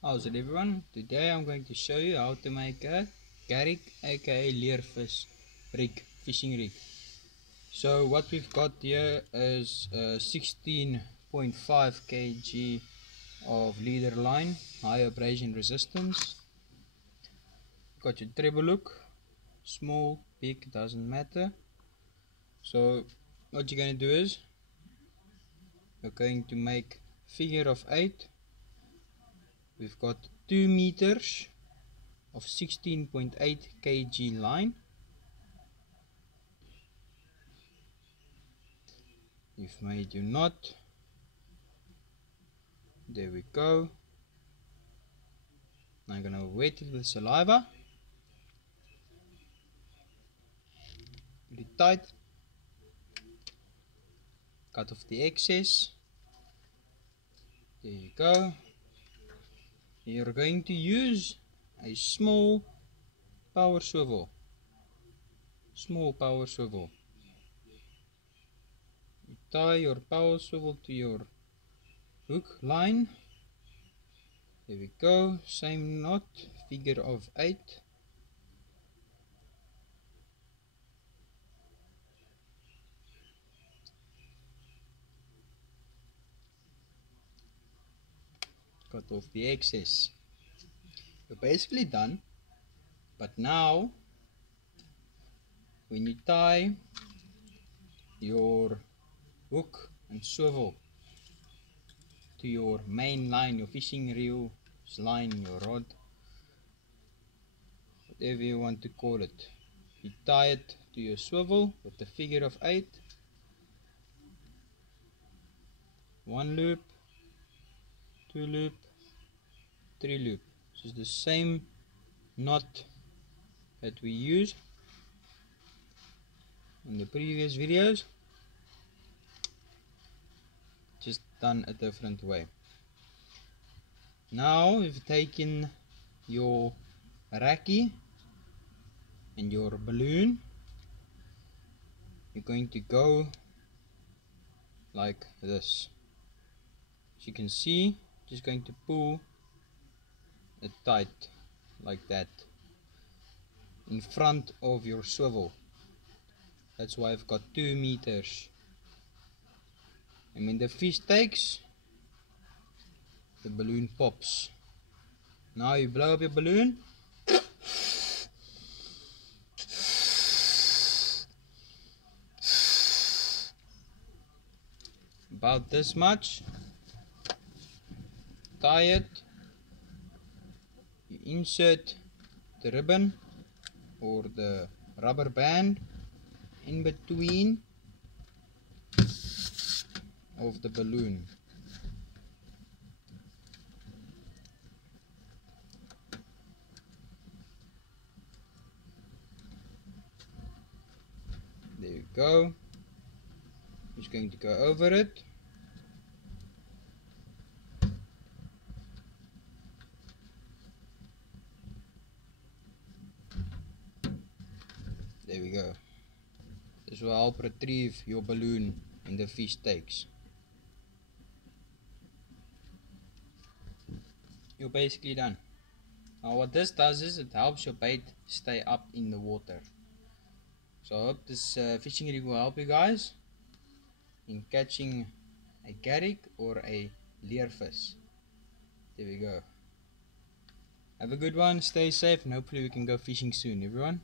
How's it everyone? Today I'm going to show you how to make a garrick aka Leervis rig, fishing rig. So what we've got here is 16.5 kg of leader line, high abrasion resistance. Got your treble hook, small, big, doesn't matter. So what you're going to do is you're going to make figure of 8. We've got 2 meters of 16.8 kg line. You've made your knot. There we go. Now I'm gonna wet it with saliva. Put it tight. Cut off the excess. There you go. You're going to use a small power swivel. Small power swivel. You tie your power swivel to your hook line. There we go. Same knot, figure of 8. Cut off the excess. You're basically done. But now, when you tie your hook and swivel to your main line, your fishing reel line, your rod, whatever you want to call it, you tie it to your swivel with the figure of 8. 1 loop, 2 loop, 3 loop. This is the same knot that we used in the previous videos, just done a different way. Now we've taken your rackie and your balloon. You're going to go like this. As you can see, just going to pull it tight like that in front of your swivel. That's why I've got 2 meters. And when the fish takes, the balloon pops. Now you blow up your balloon. About this much. Tie it. You insert the ribbon or the rubber band in between of the balloon. There you go. Just going to go over it. There we go. This will help retrieve your balloon when the fish takes. You're basically done. Now what this does is it helps your bait stay up in the water. So I hope this fishing rig will help you guys in catching a garrick or a leervis. There we go. Have a good one, stay safe, and hopefully we can go fishing soon, everyone.